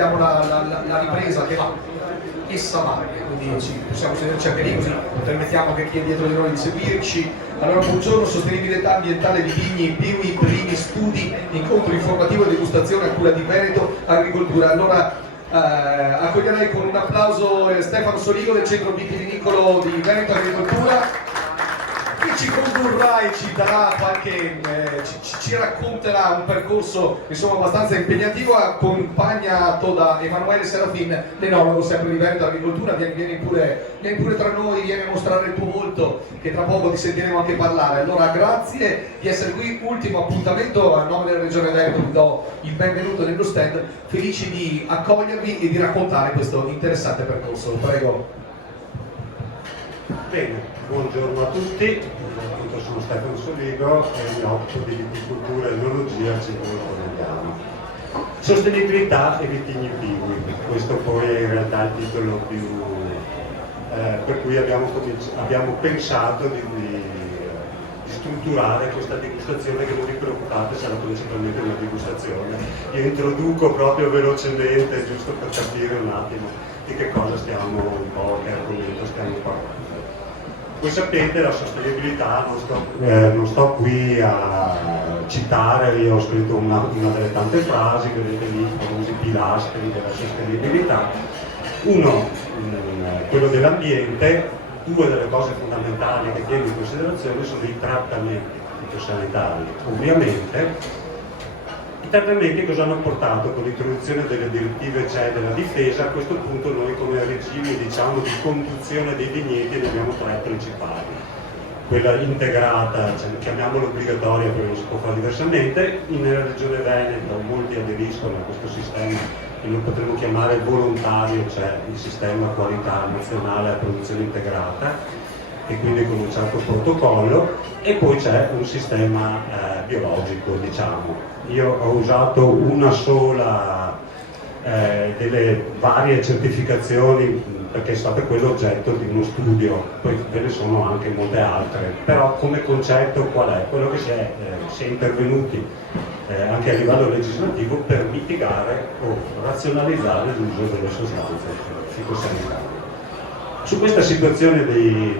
abbiamo la ripresa che va, essa va, quindi possiamo sederci anche lì così permettiamo che chi è dietro di noi di seguirci. Allora, buongiorno, sostenibilità ambientale di Vigni, Piui, primi studi, incontro informativo e degustazione a cura di Veneto Agricoltura. Allora accoglierei con un applauso Stefano Soligo del Centro Vitivinicolo di Veneto Agricoltura, che ci condurrà e ci darà qualche, ci racconterà un percorso insomma abbastanza impegnativo, accompagnato da Emanuele Serafin, l'enologo sempre di Veneto Agricoltura. Vieni pure tra noi, vieni a mostrare il tuo volto, che tra poco ti sentiremo anche parlare. Allora, grazie di essere qui, ultimo appuntamento, a nome della Regione Veneto vi do il benvenuto nello stand, felici di accogliervi e di raccontare questo interessante percorso. Prego. Bene, buongiorno a tutti, appunto sono Stefano Soligo e mi occupo di viticoltura e enologia al Centro Corneliano. Sostenibilità e vitigni piui, questo poi è in realtà il titolo più per cui abbiamo pensato di strutturare questa degustazione, che non vi preoccupate, sarà principalmente una degustazione. Io introduco proprio velocemente, giusto per capire un attimo di che cosa stiamo un po', che argomento stiamo parlando. Voi sapete, la sostenibilità, non sto qui a citare, io ho scritto una delle tante frasi, vedete lì i famosi pilastri della sostenibilità. Uno, quello dell'ambiente. Due delle cose fondamentali che tiene in considerazione sono i trattamenti fitosanitari. Ovviamente i trattamenti cosa hanno portato con l'introduzione delle direttive CE della difesa. A questo punto noi come regime diciamo di conduzione dei vigneti ne abbiamo tre principali: quella integrata, cioè, chiamiamola obbligatoria perché non si può fare diversamente. Nella regione Veneto molti aderiscono a questo sistema che noi potremmo chiamare volontario, cioè il sistema qualità nazionale a produzione integrata, e quindi con un certo protocollo, e poi c'è un sistema biologico, diciamo. Io ho usato una sola delle varie certificazioni perché è stato quello oggetto di uno studio, poi ve ne sono anche molte altre, però come concetto qual è? Quello che si è intervenuti anche a livello legislativo per mitigare o razionalizzare l'uso delle sostanze fitosanitarie. Su questa situazione di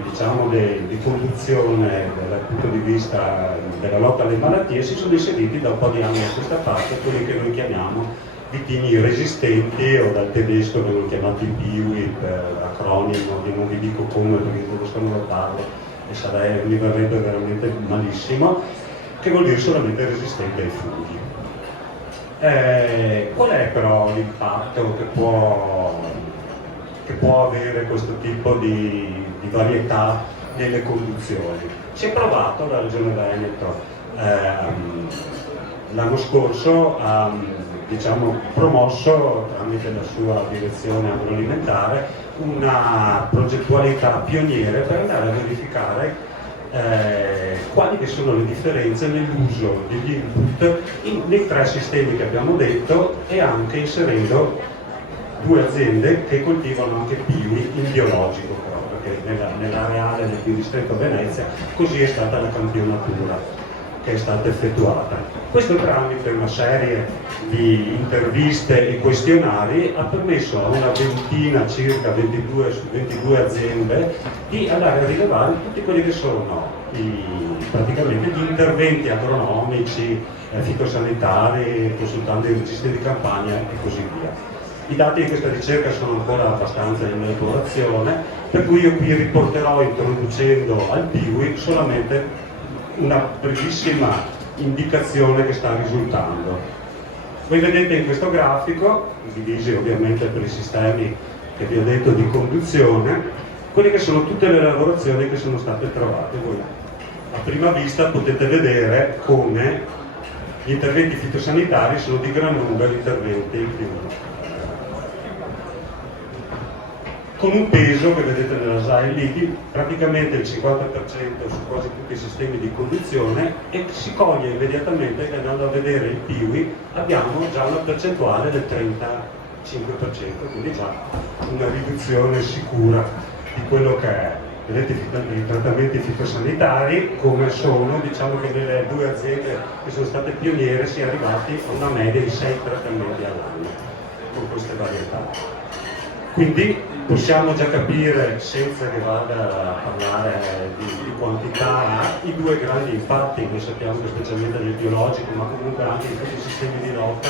conduzione dal punto di vista della lotta alle malattie si sono inseriti da un po' di anni a questa parte quelli che noi chiamiamo vitigni resistenti, o dal tedesco vengono chiamati PIUI per acronimo, che non vi dico come perché il tedesco non lo parlo e mi verrebbe veramente malissimo, che vuol dire solamente resistente ai funghi. Qual è però l'impatto che può avere questo tipo di varietà nelle conduzioni? Si è provato, la Regione Veneto l'anno scorso ha promosso tramite la sua direzione agroalimentare una progettualità pioniere per andare a verificare quali che sono le differenze nell'uso degli input nei tre sistemi che abbiamo detto, e anche inserendo due aziende che coltivano anche piui in biologico, però, perché nell'areale del più distretto Venezia così è stata la campionatura che è stata effettuata. Questo tramite una serie di interviste e questionari ha permesso a una ventina, circa 22 su 22 aziende, di andare a rilevare tutti quelli che sono praticamente gli interventi agronomici, fitosanitari, consultando i registri di campagna e così via. I dati di questa ricerca sono ancora abbastanza in elaborazione, per cui io qui riporterò, introducendo al PIUI, solamente una brevissima indicazione che sta risultando. Voi vedete in questo grafico, divisi ovviamente per i sistemi che vi ho detto di conduzione, quelle che sono tutte le lavorazioni che sono state trovate. Voi a prima vista potete vedere come gli interventi fitosanitari sono di gran lunga gli interventi più con un peso che vedete nella slide lì di praticamente il 50% su quasi tutti i sistemi di conduzione, e si coglie immediatamente che andando a vedere il PIUI abbiamo già una percentuale del 35%, quindi già una riduzione sicura di quello che è. Vedete i trattamenti fitosanitari come sono, diciamo che nelle due aziende che sono state pioniere si è arrivati a una media di 6 trattamenti all'anno. con queste varietà. Quindi possiamo già capire, senza che vada a parlare di quantità, i due grandi impatti. Noi sappiamo che specialmente nel biologico, ma comunque anche in tutti i sistemi di lotta,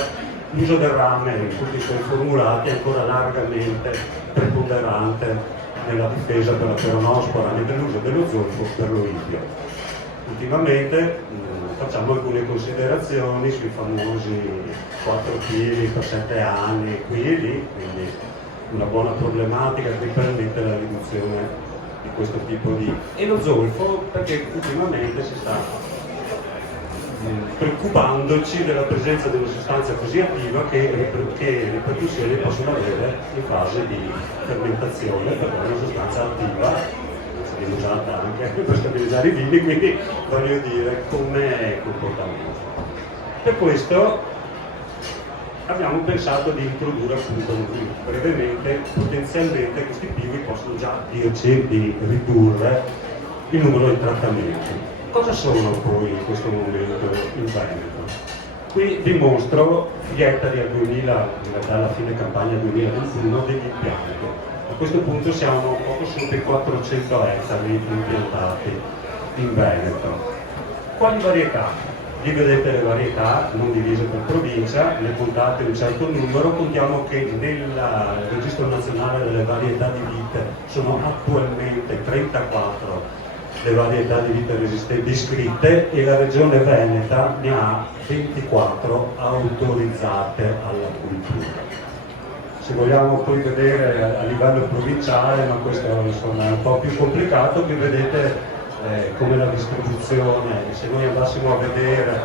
l'uso del rame in tutti i suoi formulati è ancora largamente preponderante nella difesa per la peronospora, mentre l'uso dello zolfo per l'oidio. Ultimamente facciamo alcune considerazioni sui famosi 4 kg per 7 anni, qui e lì, quindi una buona problematica che permette la riduzione di questo tipo di... E lo zolfo perché ultimamente si sta preoccupandoci della presenza di una sostanza così attiva che ripercussioni possono avere in fase di fermentazione, perché è una sostanza attiva, viene usata anche per stabilizzare i vini, quindi voglio dire come comportamento. Per questo abbiamo pensato di introdurre appunto brevemente, potenzialmente questi piwi possono già dirci di ridurre il numero di trattamenti. Cosa sono poi in questo momento in Veneto? Qui vi mostro gli ettari al 2000, in realtà alla fine campagna 2021 degli impianti. A questo punto siamo poco sotto i 400 ettari impiantati in Veneto. Quali varietà? Lì vedete le varietà non divise per provincia, ne contate un certo numero, contiamo che nel registro nazionale delle varietà di vite sono attualmente 34 le varietà di vite resistenti iscritte e la regione Veneta ne ha 24 autorizzate alla cultura. Se vogliamo poi vedere a livello provinciale, ma questo insomma, è un po' più complicato, qui vedete come la distribuzione. Se noi andassimo a vedere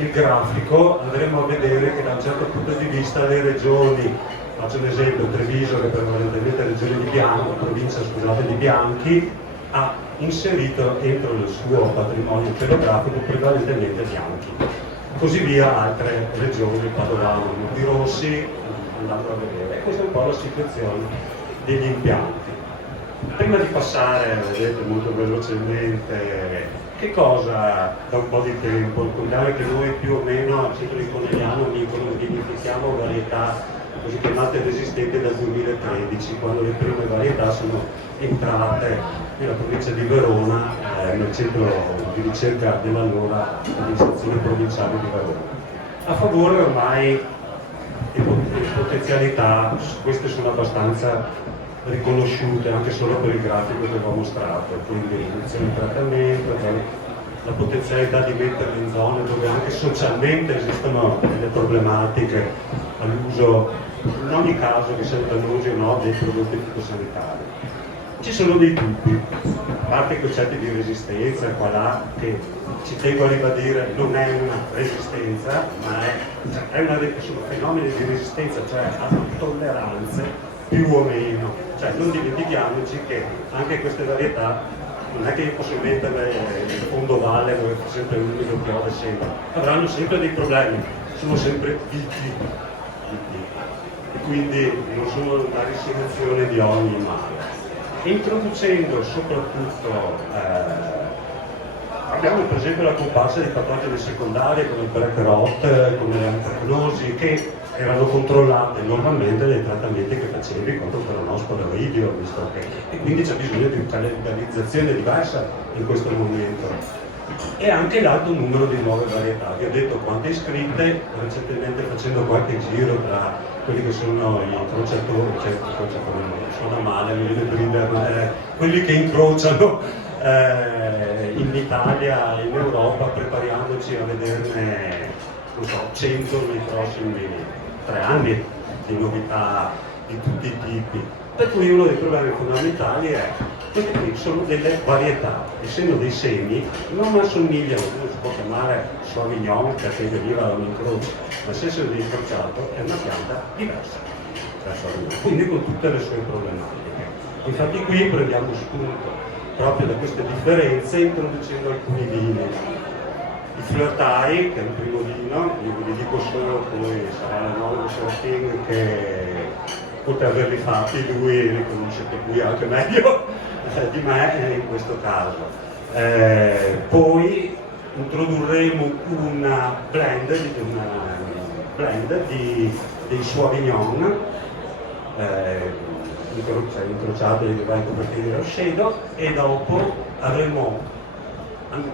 il grafico andremo a vedere che da un certo punto di vista le regioni, faccio un esempio, Treviso che prevalentemente è regione di Bianchi, provincia scusate di Bianchi, ha inserito entro il suo patrimonio cerografico prevalentemente bianchi. Così via altre regioni, Padovano, di Rossi, andando a vedere. E questa è un po' la situazione degli impianti. Prima di passare, vedete molto velocemente, che cosa da un po' di tempo, ricordare che noi più o meno al centro di Conegliano vinifichiamo varietà così chiamate resistenti dal 2013, quando le prime varietà sono entrate nella provincia di Verona, nel centro di ricerca dell'allora amministrazione provinciale di Verona. A favore ormai di potenzialità, queste sono abbastanza riconosciute anche solo per il grafico che vi ho mostrato, quindi riduzione di trattamento, la potenzialità di metterle in zone dove anche socialmente esistono delle problematiche all'uso, in ogni caso che siano dannosi o no, dei prodotti fitosanitari. Ci sono dei dubbi, a parte i concetti di resistenza, qua là, che ci tengo a ribadire non è una resistenza, ma sono fenomeni di resistenza, cioè hanno tolleranze più o meno, cioè non dimentichiamoci che anche queste varietà non è che io posso metterle in fondo valle dove fa sempre l'unico piove sempre, avranno sempre dei problemi, sono sempre viti, e quindi non sono la risoluzione di ogni male. Introducendo soprattutto abbiamo per esempio la comparsa di patogeni secondari come il Black Rot, come le antracnosi, che erano controllate normalmente dai trattamenti che facevi contro peronospora o oidio, visto che, e quindi c'è bisogno di una calendarizzazione diversa in questo momento. E anche l'alto numero di nuove varietà. Vi ho detto quante iscritte, recentemente facendo qualche giro tra quelli che sono i incrociatori, suona male, mi viene prima, quelli che incrociano in Italia, in Europa, preparandoci a vederne, non so, 100 nei prossimi 3 anni di novità di tutti i tipi. Per cui uno dei problemi fondamentali è queste qui sono delle varietà, essendo dei semi non assomigliano, non si può chiamare Sauvignon perché veniva da un incrocio, ma se essendo incrociato è una pianta diversa da Sauvignon, quindi con tutte le sue problematiche. Infatti qui prendiamo spunto proprio da queste differenze introducendo alcuni vini. Il Flirtai, che è il primo vino, io vi dico solo, poi sarà l'enologo Serafin che oltre ad averli fatti lui li conoscete qui anche meglio di me in questo caso. Poi introdurremo una blend di dei Sauvignon, incrociato di vari copertini Roscedo, e dopo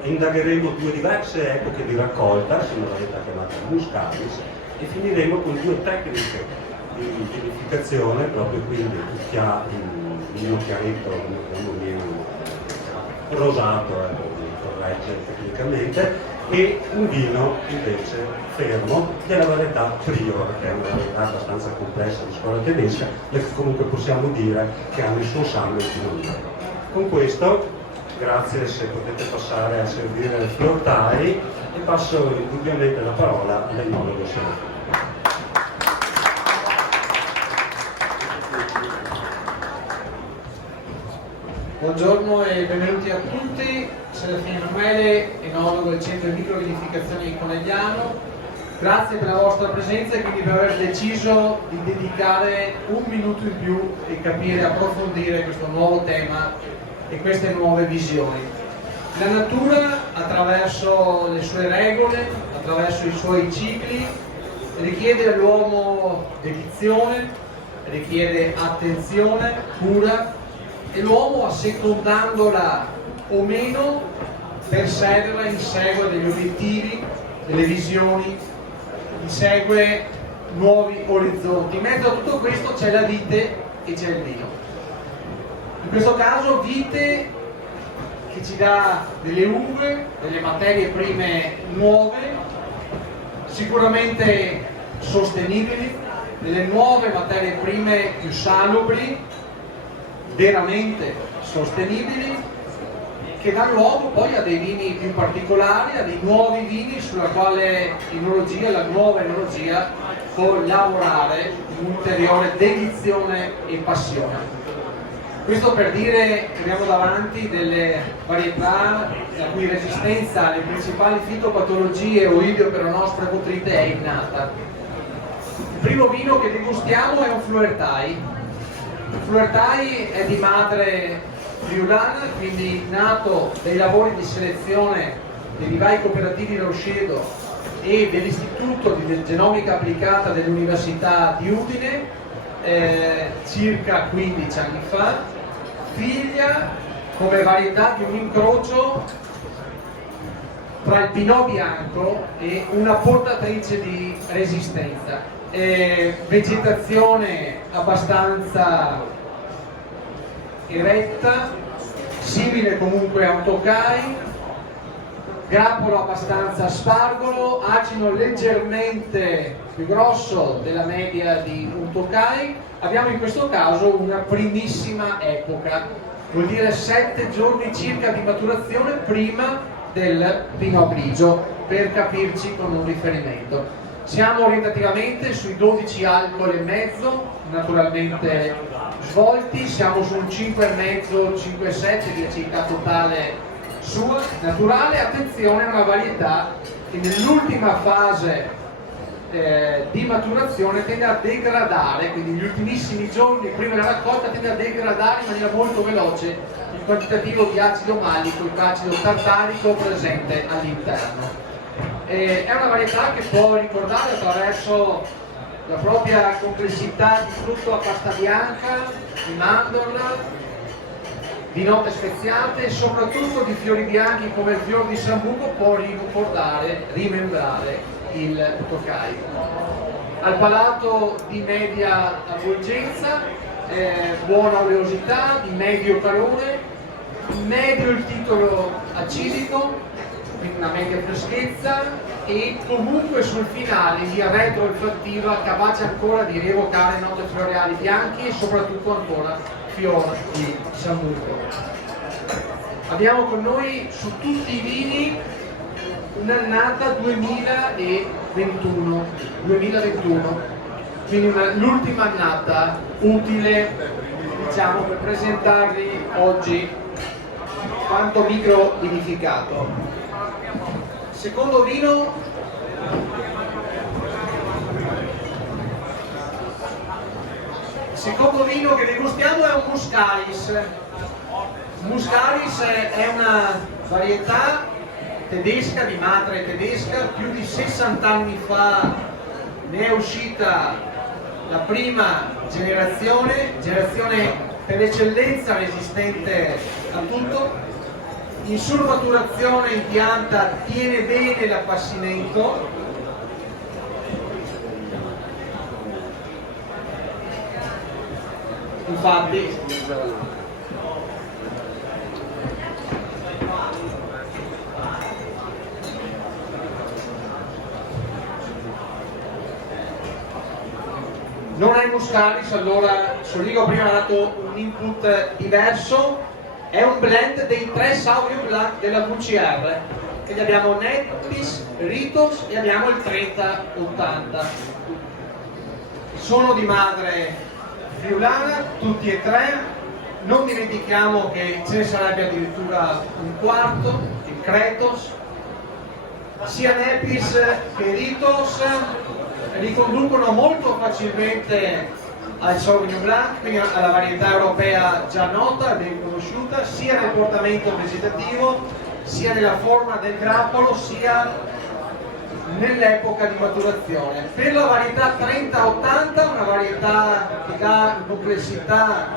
indagheremo due diverse epoche di raccolta, se una varietà chiamata Muscaris, e finiremo con due tecniche di vinificazione, proprio quindi vino chiaretto, un vino rosato, mi corregge tecnicamente, e un vino invece fermo della varietà Prior, che è una varietà abbastanza complessa di scuola tedesca, ma che comunque possiamo dire che ha nel suo sangue il Pinot Noir. Con questo, grazie se potete passare a servire il Flortai, e passo indubbiamente la parola all'enologo Serafino. Buongiorno e benvenuti a tutti, Serafino Emanuele, enologo del Centro di Microvinificazione di Conegliano. Grazie per la vostra presenza e quindi per aver deciso di dedicare un minuto in più e capire, approfondire questo nuovo tema e queste nuove visioni. La natura, attraverso le sue regole, attraverso i suoi cicli, richiede all'uomo dedizione, richiede attenzione, cura, e l'uomo, assecondandola o meno, perseguela, insegue degli obiettivi, delle visioni, insegue nuovi orizzonti. In mezzo a tutto questo c'è la vite e c'è il vino. In questo caso vite che ci dà delle uve, delle materie prime nuove, sicuramente sostenibili, delle nuove materie prime più salubri, veramente sostenibili, che danno luogo poi a dei vini più particolari, a dei nuovi vini sulla quale la nuova enologia può lavorare in ulteriore dedizione e passione. Questo per dire che abbiamo davanti delle varietà la cui resistenza alle principali fitopatologie o idioperonostracotrite è innata. Il primo vino che degustiamo è un Flortai. Il Flortai è di madre friulana, quindi nato dai lavori di selezione dei vivai cooperativi Roscedo e dell'Istituto di Genomica Applicata dell'Università di Udine, circa 15 anni fa, figlia come varietà di un incrocio tra il Pinot bianco e una portatrice di resistenza. Vegetazione abbastanza eretta, simile comunque a un Tokai, grappolo abbastanza spargolo, acino leggermente più grosso della media di un Tokai. Abbiamo in questo caso una primissima epoca, vuol dire 7 giorni circa di maturazione prima del Pinot Grigio, per capirci con un riferimento. Siamo orientativamente sui 12 alcol e mezzo, naturalmente svolti, siamo su un 5,5, 5,7 di acidità totale sua, naturale. Attenzione, è una varietà che nell'ultima fase di maturazione tende a degradare, quindi negli ultimissimi giorni prima della raccolta tende a degradare in maniera molto veloce il quantitativo di acido malico e acido tartarico presente all'interno. È una varietà che può ricordare attraverso la propria complessità di frutto a pasta bianca, di mandorla, di note speziate e soprattutto di fiori bianchi come il fior di Sambuco, può rimembrare il Tokai. Al palato di media avvolgenza, buona oleosità, di medio calore, medio il titolo acidico, quindi una media freschezza, e comunque sul finale in via retroolfattiva capace ancora di rievocare note floreali bianche e soprattutto ancora fior di Sambuco. Abbiamo con noi su tutti i vini un'annata 2021, quindi l'ultima annata utile, diciamo, per presentarvi oggi quanto micro vinificato. Secondo vino che degustiamo è un Muscaris. Muscaris è una varietà tedesca, di madre tedesca, più di 60 anni fa ne è uscita la prima generazione per eccellenza resistente a tutto, in surmaturazione in pianta tiene bene l'appassimento, infatti non è Muscaris, allora Soligo prima ha dato un input diverso, è un blend dei 3 Sauvignon Blanc della VCR, quindi abbiamo Nepis, Ritos e abbiamo il 30-80. Sono di madre friulana, tutti e 3, non dimentichiamo che ce ne sarebbe addirittura un quarto, il Kretos. Sia Nepis che Ritos riconducono molto facilmente al Sauvignon Blanc, quindi alla varietà europea già nota, ben conosciuta, sia nel portamento vegetativo, sia nella forma del grappolo, sia nell'epoca di maturazione. Per la varietà 30-80, una varietà che dà complessità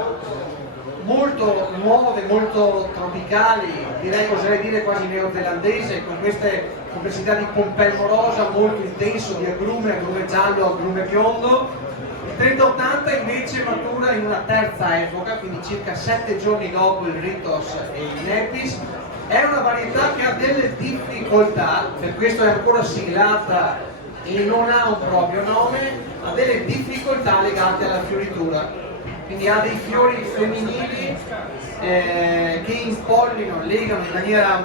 molto nuove, molto tropicali, direi, oserei dire quasi neozelandese, con queste complessità di pompelmo rosa molto intenso, di agrume giallo, agrume biondo. Il 30-80 invece matura in una terza epoca, quindi circa 7 giorni dopo il Ritos e il Nepis. È una varietà che ha delle difficoltà, per questo è ancora siglata e non ha un proprio nome, ha delle difficoltà legate alla fioritura. Quindi ha dei fiori femminili che impollinano, legano in maniera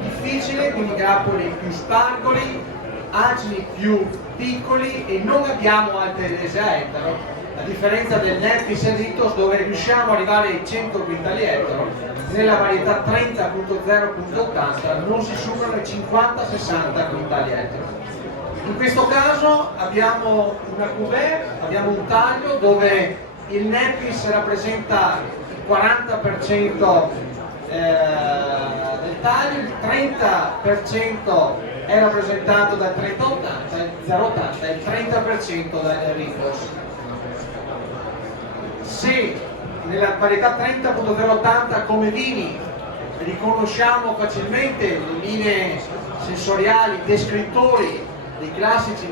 difficile, quindi grappoli più spargoli, acini più piccoli e non abbiamo alte rese a ettaro, a differenza del Nepis e Ritos dove riusciamo ad arrivare ai 100 quintali ettaro, nella varietà 30.0.80 non si superano i 50-60 quintali ettaro. In questo caso abbiamo una cuvée, abbiamo un taglio dove il Nepis rappresenta il 40% del taglio, il 30% è rappresentato dal 30-80, il 0,80 e il 30% dal Ritos. Se nella varietà 30.080 come vini riconosciamo facilmente le linee sensoriali, descrittori dei classici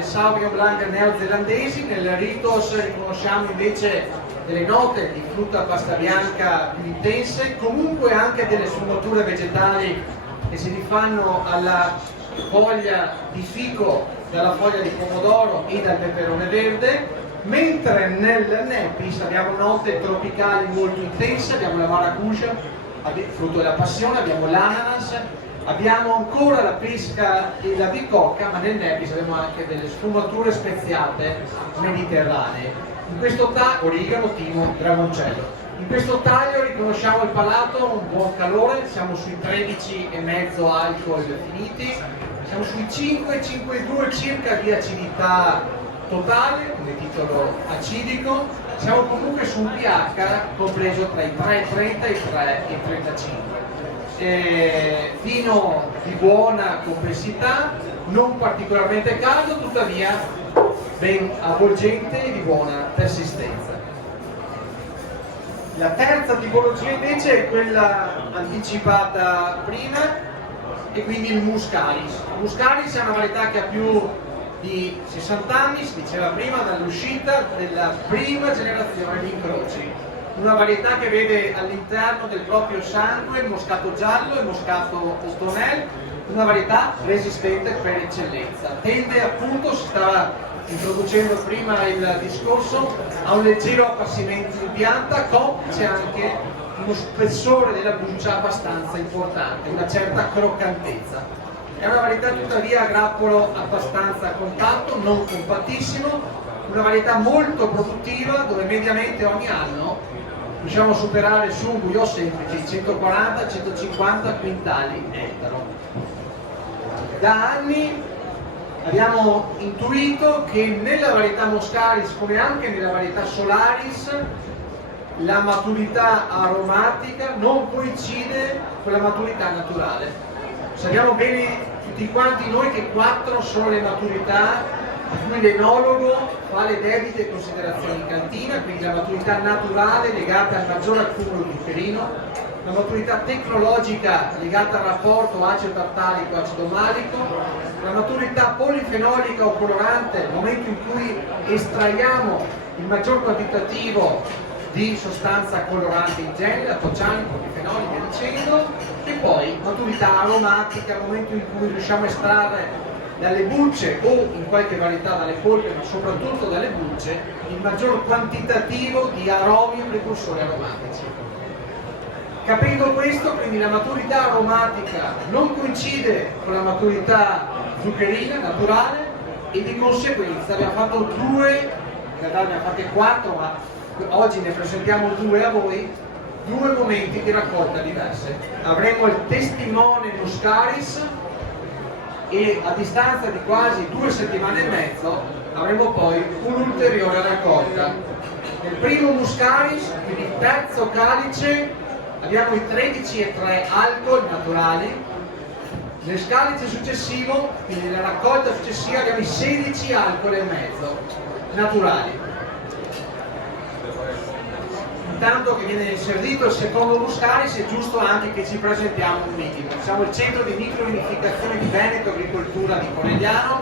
Sauvignon Blanc neozelandesi, nel Ritos riconosciamo invece delle note di frutta pasta bianca più intense, comunque anche delle sfumature vegetali che si rifanno alla foglia di fico, dalla foglia di pomodoro e dal peperone verde, mentre nel Nepis abbiamo note tropicali molto intense, abbiamo la maracuja, frutto della passione, abbiamo l'ananas, abbiamo ancora la pesca e la bicocca, ma nel Nepis abbiamo anche delle sfumature speziate mediterranee. In questo taglio, origano, timo, dragoncello. In questo taglio riconosciamo il palato, un buon calore, siamo sui 13,5 alcol finiti, siamo sui 5,2 circa di acidità totale, come titolo acidico, siamo comunque su un pH compreso tra i 3,30 e i 3,35. Vino di buona complessità, non particolarmente caldo, tuttavia ben avvolgente e di buona persistenza. La terza tipologia invece è quella anticipata prima e quindi il Muscaris. Il Muscaris è una varietà che ha più di 60 anni, si diceva prima, dall'uscita della prima generazione di incroci. Una varietà che vede all'interno del proprio sangue il moscato giallo e il moscato ottonel, una varietà resistente per eccellenza. Tende appunto, si stava introducendo prima il discorso, a un leggero appassimento di pianta, complice anche uno spessore della buccia abbastanza importante, una certa croccantezza. È una varietà tuttavia a grappolo abbastanza compatto, non compattissimo, una varietà molto produttiva dove mediamente ogni anno riusciamo a superare su un Guyot semplice i 140-150 quintali ettaro. Da anni abbiamo intuito che nella varietà Muscaris, come anche nella varietà Solaris, la maturità aromatica non coincide con la maturità naturale. Sappiamo bene tutti quanti noi che 4 sono le maturità in cui l'enologo fa le debite considerazioni in cantina, quindi la maturità naturale legata al maggior accumulo zuccherino, la maturità tecnologica legata al rapporto acido tartarico-acido malico, la maturità polifenolica o colorante, il momento in cui estraiamo il maggior quantitativo di sostanza colorante in genere, antociani, polifenoli, via dicendo, e poi maturità aromatica, il momento in cui riusciamo a estrarre dalle bucce o in qualche varietà dalle polpe, ma soprattutto dalle bucce, il maggior quantitativo di aromi e precursori aromatici. Capendo questo, quindi la maturità aromatica non coincide con la maturità zuccherina naturale e di conseguenza abbiamo fatto due, in realtà ne abbiamo fatte 4, ma oggi ne presentiamo 2 a voi, 2 momenti di raccolta diverse. Avremo il testimone Muscaris e a distanza di quasi 2 settimane e mezzo avremo poi un'ulteriore raccolta. Nel primo Muscaris, quindi il terzo calice, abbiamo i 13,3 alcol naturali. Nel calice successivo, quindi nella raccolta successiva, abbiamo i 16 alcol e mezzo naturali. Intanto che viene servito il secondo Muscaris è giusto anche che ci presentiamo un minimo. Siamo il centro di microvinificazione di Veneto Agricoltura di Conegliano,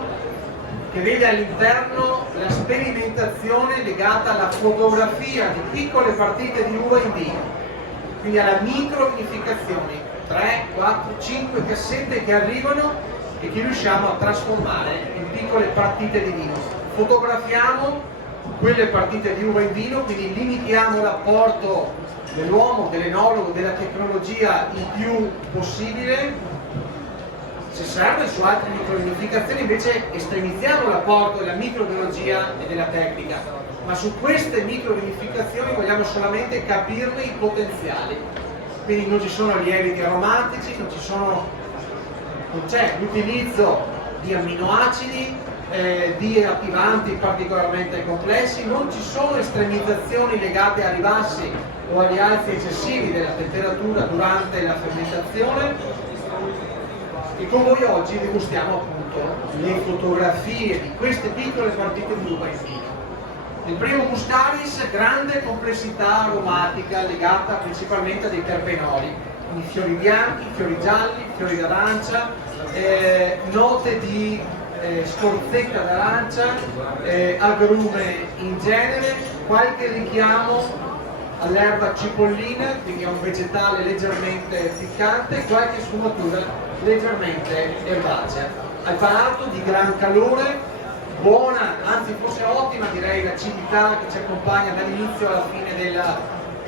che vede all'interno la sperimentazione legata alla fotografia di piccole partite di uva in vino, quindi alla microvinificazione, 3, 4, 5 cassette che arrivano e che riusciamo a trasformare in piccole partite di vino. Fotografiamo quelle partite di uva in vino, quindi limitiamo l'apporto dell'uomo, dell'enologo, della tecnologia il più possibile. Se serve su altre microvinificazioni invece estremizziamo l'apporto della microbiologia e della tecnica, ma su queste microvinificazioni vogliamo solamente capirne i potenziali. Quindi non ci sono lieviti aromatici, non c'è l'utilizzo di amminoacidi, di attivanti particolarmente complessi, non ci sono estremizzazioni legate a ribassi o a rialzi eccessivi della temperatura durante la fermentazione. E con voi oggi degustiamo appunto le fotografie di queste piccole partite di uva in vino. Nel primo Muscaris, grande complessità aromatica legata principalmente a dei terpenoli, quindi fiori bianchi, fiori gialli, fiori d'arancia, note di scorzetta d'arancia, agrume in genere, qualche richiamo all'erba cipollina, quindi a un vegetale leggermente piccante, qualche sfumatura leggermente erbacea. Al palato di gran calore, buona, anzi forse ottima direi l'acidità che ci accompagna dall'inizio alla fine della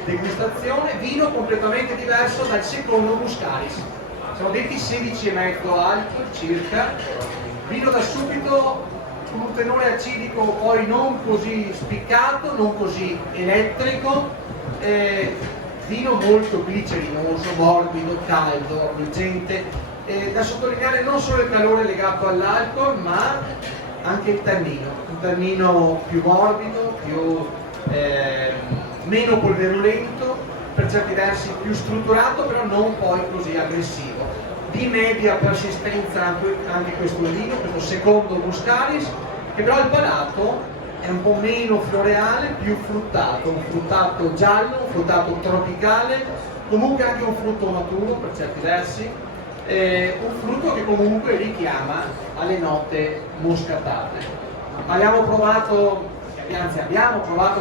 degustazione, vino completamente diverso dal secondo Muscaris. Siamo detti 16,5 alcol circa, vino da subito con un tenore acidico poi non così spiccato, non così elettrico, vino molto glicerinoso, morbido, caldo, avvolgente. Da sottolineare non solo il calore legato all'alcol, ma anche il tannino, un tannino più morbido, meno polverulento, per certi versi più strutturato, però non poi così aggressivo. Di media persistenza anche questo vino, questo secondo Muscaris, che però al palato è un po' meno floreale, più fruttato, un fruttato giallo, un fruttato tropicale, comunque anche un frutto maturo per certi versi, un frutto che comunque richiama alle note moscatate. Abbiamo provato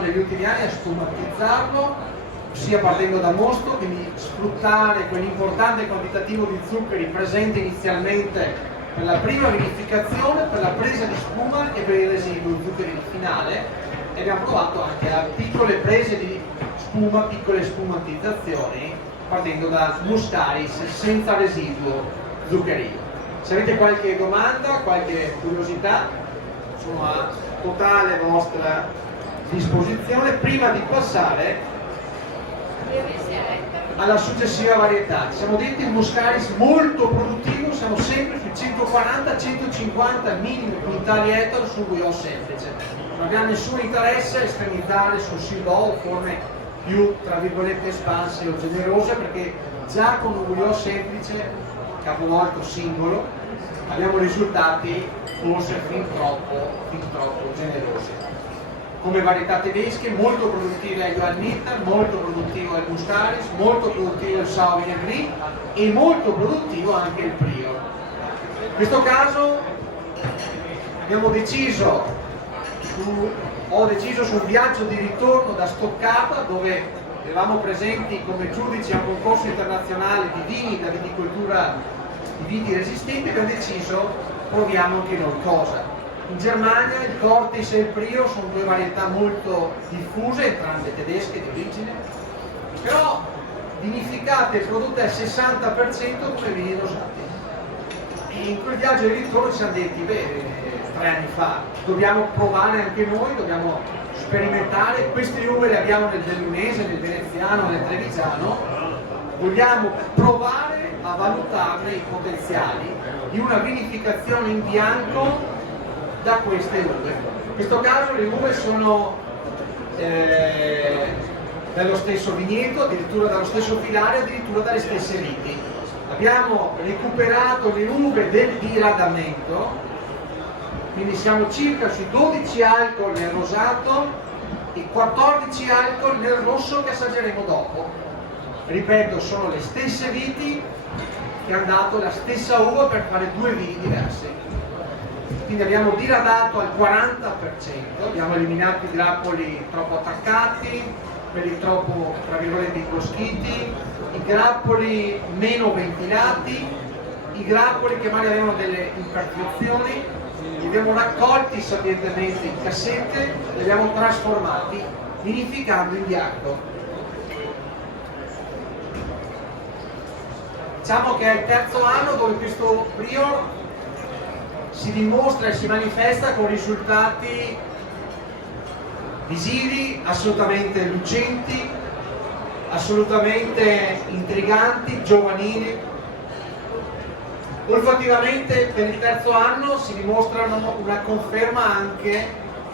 negli ultimi anni a spumatizzarlo, sia partendo da mosto, quindi sfruttare quell'importante quantitativo di zuccheri presente inizialmente per la prima vinificazione, per la presa di spuma e per il residuo zuccheri finale, e abbiamo provato anche a piccole prese di spuma, piccole spumatizzazioni, partendo da Muscaris senza residuo zuccherino. Se avete qualche domanda, qualche curiosità, sono a totale vostra disposizione prima di passare alla successiva varietà. Ci siamo detti un Muscaris molto produttivo, siamo sempre sui 140-150 minimi quintali ettaro sul Gouillot semplice. Non abbiamo nessun interesse a estremizzare sul Syrah forme più tra virgolette espanse o generose, perché già con un Gouillot semplice, capovolto singolo, abbiamo risultati forse fin troppo generosi. Come varietà tedesche, molto produttive il Johanniter, molto produttivo il Muscaris, molto produttivo il Sauvignon Gris e molto produttivo anche il Prior. In questo caso ho deciso su un viaggio di ritorno da Stoccata, dove eravamo presenti come giudici a un concorso internazionale di vini da viticoltura di vini resistenti, e abbiamo deciso proviamo anche noi cosa. In Germania il Cortis e il Prior sono due varietà molto diffuse, entrambe tedesche di origine, però vinificate e prodotte al 60% come vini rosati. E in quel viaggio di ritorno ci siamo detti, beh, 3 anni fa, dobbiamo provare anche noi, dobbiamo sperimentare, queste uve le abbiamo nel bellunese, nel veneziano, nel trevigiano, vogliamo provare a valutarne i potenziali di una vinificazione in bianco da queste uve. In questo caso le uve sono dallo stesso vigneto, addirittura dallo stesso filare, addirittura dalle stesse viti. Abbiamo recuperato le uve del diradamento, quindi siamo circa sui 12 alcol nel rosato e 14 alcol nel rosso che assaggeremo dopo. Ripeto, sono le stesse viti che hanno dato la stessa uva per fare 2 vini diversi. Quindi abbiamo diradato al 40%, abbiamo eliminato i grappoli troppo attaccati, quelli troppo, tra virgolette, imboschiti, i grappoli meno ventilati, i grappoli che magari avevano delle imperfezioni, li abbiamo raccolti sapientemente in cassette, li abbiamo trasformati, vinificando in bianco. Diciamo che è il terzo anno dove questo Prior si dimostra e si manifesta con risultati visivi assolutamente lucenti, assolutamente intriganti, giovanili. Olfattivamente per il terzo anno si dimostrano una conferma anche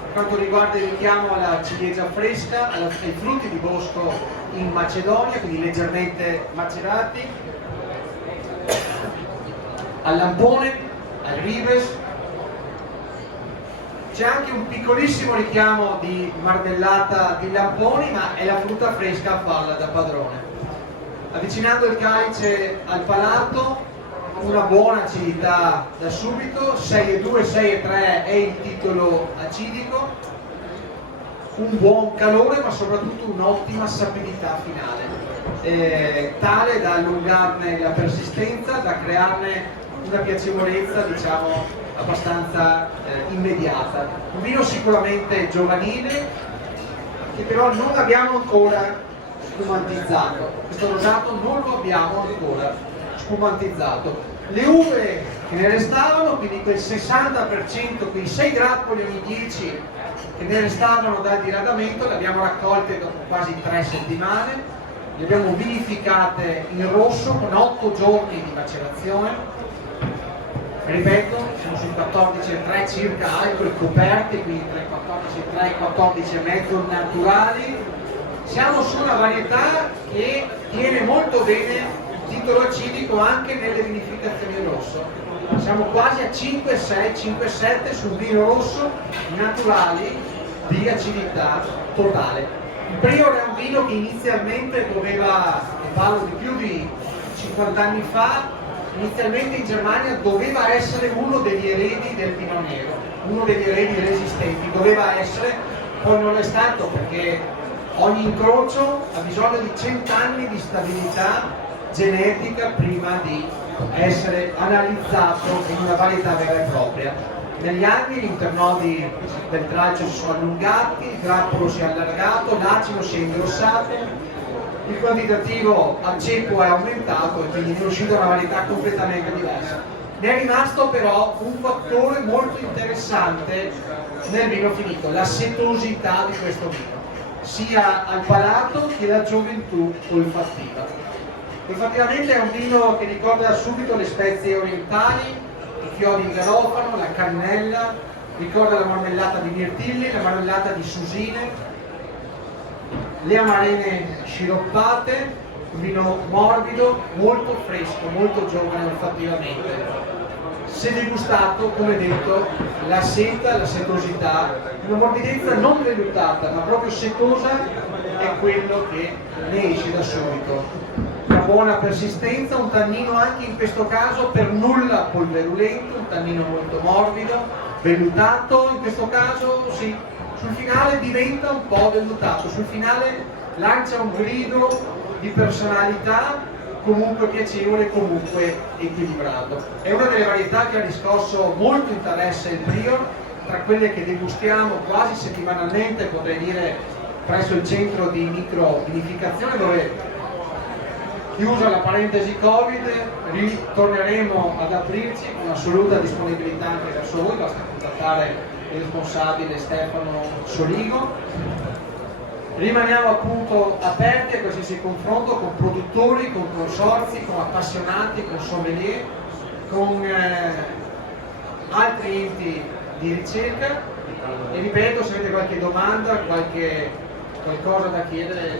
per quanto riguarda il richiamo alla ciliegia fresca, ai frutti di bosco in Macedonia, quindi leggermente macerati, al lampone, al ribes. C'è anche un piccolissimo richiamo di marmellata di lamponi, ma è la frutta fresca a farla da padrone. Avvicinando il calice al palato, una buona acidità da subito, 6,2, 6,3 è il titolo acidico, un buon calore ma soprattutto un'ottima sapidità finale, tale da allungarne la persistenza, da crearne una piacevolezza, diciamo, abbastanza immediata. Un vino sicuramente giovanile che però non abbiamo ancora spumantizzato, questo rosato non lo abbiamo ancora spumantizzato. Le uve che ne restavano, quindi quel 60%, quei 6 grappoli ogni 10 che ne restavano dal diradamento, le abbiamo raccolte dopo quasi 3 settimane, le abbiamo vinificate in rosso con 8 giorni di macerazione. Ripeto, siamo sui 14,3 circa alcol coperti, quindi tra i 14,3 e i 14,5 naturali. Siamo su una varietà che tiene molto bene il titolo acidico anche nelle vinificazioni in rosso. Siamo quasi a 5,6, 5,7 su un vino rosso naturali di acidità totale. Il Prior è un vino che inizialmente doveva, e parlo di più di 50 anni fa, inizialmente in Germania doveva essere uno degli eredi del vino nero, uno degli eredi resistenti, doveva essere, poi non è stato perché ogni incrocio ha bisogno di 100 anni di stabilità genetica prima di essere analizzato in una varietà vera e propria. Negli anni gli internodi del tralcio si sono allungati, il grappolo si è allargato, l'acido si è ingrossato, il quantitativo al ceppo è aumentato e quindi è uscita una varietà completamente diversa. Ne è rimasto però un fattore molto interessante nel vino finito, la setosità di questo vino, sia al palato che la gioventù olfattiva. Olfattivamente è un vino che ricorda subito le spezie orientali, i chiodi di garofano, la cannella, ricorda la marmellata di mirtilli, la marmellata di susine, le amarene sciroppate, un vino morbido, molto fresco, molto giovane olfattivamente. se degustato, come detto, la seta, la setosità, una morbidezza non vellutata ma proprio setosa è quello che ne esce da subito. Una buona persistenza, un tannino anche in questo caso per nulla polverulento, un tannino molto morbido, vellutato in questo caso, sì, sul finale diventa un po' vellutato, sul finale lancia un grido di personalità comunque piacevole, comunque equilibrato. È una delle varietà che ha riscosso molto interesse il Prior, tra quelle che degustiamo quasi settimanalmente, potrei dire, presso il centro di microvinificazione, dove, chiusa la parentesi Covid, ritorneremo ad aprirci con assoluta disponibilità anche verso voi, basta contattare il responsabile Stefano Soligo. Rimaniamo appunto aperti a qualsiasi confronto con produttori, con consorzi, con appassionati, con sommelier, con altri enti di ricerca e ripeto, se avete qualche domanda, qualcosa da chiedere,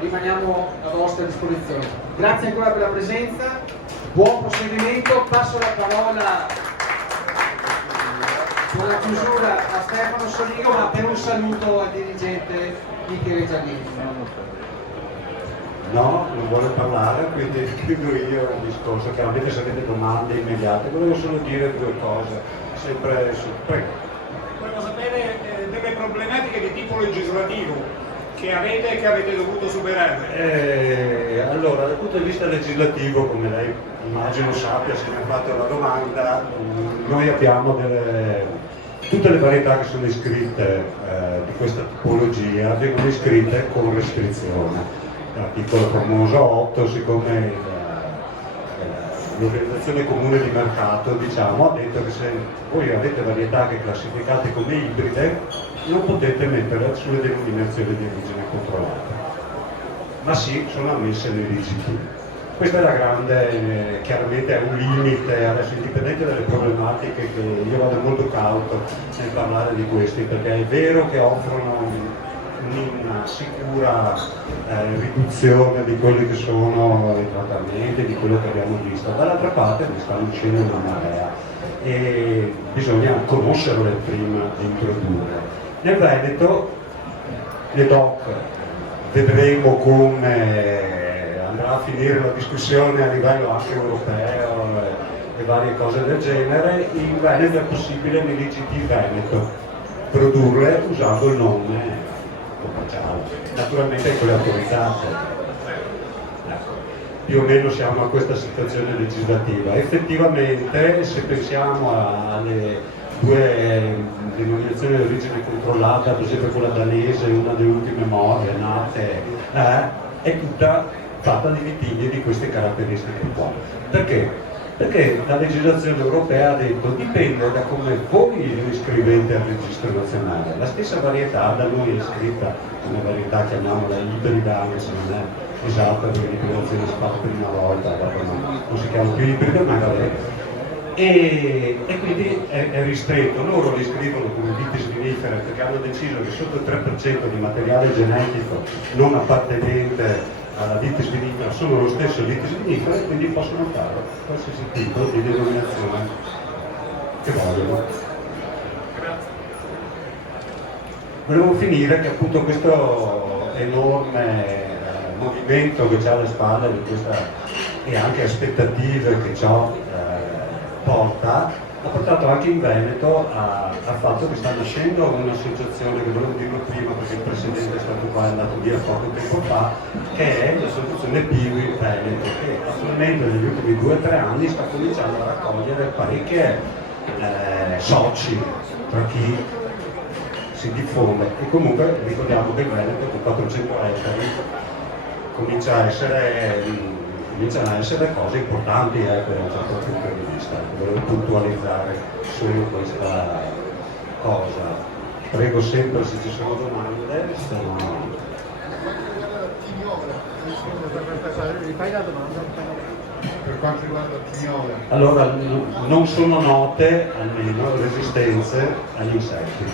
rimaniamo a vostra disposizione. Grazie ancora per la presenza, buon proseguimento, passo la parola con la chiusura a Stefano Soligo, ma per un saluto al dirigente Michele Giannini. No, non vuole parlare, quindi chiudo io il discorso. Chiaramente se avete domande immediate, volevo solo dire due cose, sempre su. Prego. Volevo sapere delle problematiche di tipo legislativo che avete e che avete dovuto superare. Allora, dal punto di vista legislativo, come lei immagino sappia, se mi ha fatto la domanda, noi abbiamo tutte le varietà che sono iscritte di questa tipologia vengono iscritte con restrizione. L'articolo famoso 8, siccome l'Organizzazione Comune di Mercato, diciamo, ha detto che se voi avete varietà che classificate come ibride, non potete mettere sulle denominazioni di origine controllata. Ma sì, sono ammesse nei IGP. Questa è la grande, chiaramente è un limite, adesso indipendente dalle problematiche, che io vado molto cauto nel parlare di questi, perché è vero che offrono una sicura riduzione di quelli che sono i trattamenti, di quello che abbiamo visto. Dall'altra parte ne stanno uscendo una marea e bisogna conoscerle prima di introdurre. Nel Veneto, le DOC, vedremo come andrà a finire la discussione a livello anche europeo e varie cose del genere. In Veneto è possibile nell'IGT Veneto produrre usando il nome commerciale, naturalmente con le autorizzate. Più o meno siamo a questa situazione legislativa. Effettivamente, se pensiamo alle due denominazioni di origine controllata, per esempio quella danese, una delle ultime nate, è tutta fatta di vitigni di queste caratteristiche qua. Perché? Perché la legislazione europea ha detto dipende da come voi lo iscrivete al registro nazionale. La stessa varietà da noi è iscritta come varietà, chiamiamola ibrida, anche se non è esatta, perché l'ibridazione si fa per una volta, dopo non si chiama più ibrida, ma vabbè. E quindi è ristretto. Loro li iscrivono come vitis vinifere perché hanno deciso che sotto il 3% di materiale genetico non appartenente alla vitis vinifera sono lo stesso vitis vinifera e quindi possono fare qualsiasi tipo di denominazione che vogliono. Volevo finire che appunto questo enorme movimento che c'è alle spalle di questa e anche aspettative che ciò ha portato anche in Veneto al fatto che sta nascendo un'associazione, che volevo dirlo prima perché il presidente è stato qua, è andato via poco tempo fa, che è l'associazione Piwi Veneto, che attualmente negli ultimi 2 o 3 anni sta cominciando a raccogliere parecchie soci tra chi si diffonde. E comunque ricordiamo che il Veneto con 400 ettari cominciano a essere cose importanti da un certo punto di vista. Volevo puntualizzare solo questa cosa. Prego sempre se ci sono domande, se no. Rifai la domanda? Per quanto riguarda Tignola. Allora, non sono note almeno resistenze agli insetti.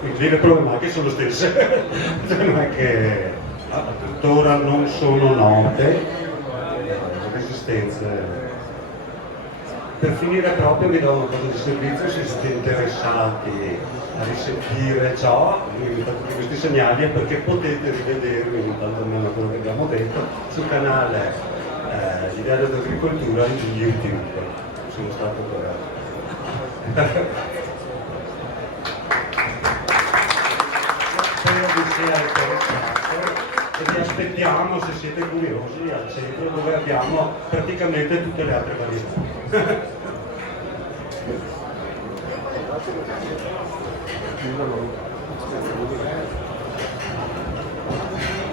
Quindi le problematiche sono le stesse. Non è che tuttora non sono note resistenze Per finire proprio vi do una cosa di servizio, se siete interessati a risentire ciò, vi fate tutti questi segnali, è perché potete rivedervi, intanto almeno quello che abbiamo detto, sul canale di Diario d'Agricoltura di YouTube. Sono stato corretto. Spero vi sia interessato e vi aspettiamo, se siete curiosi, al centro dove abbiamo praticamente tutte le altre varietà.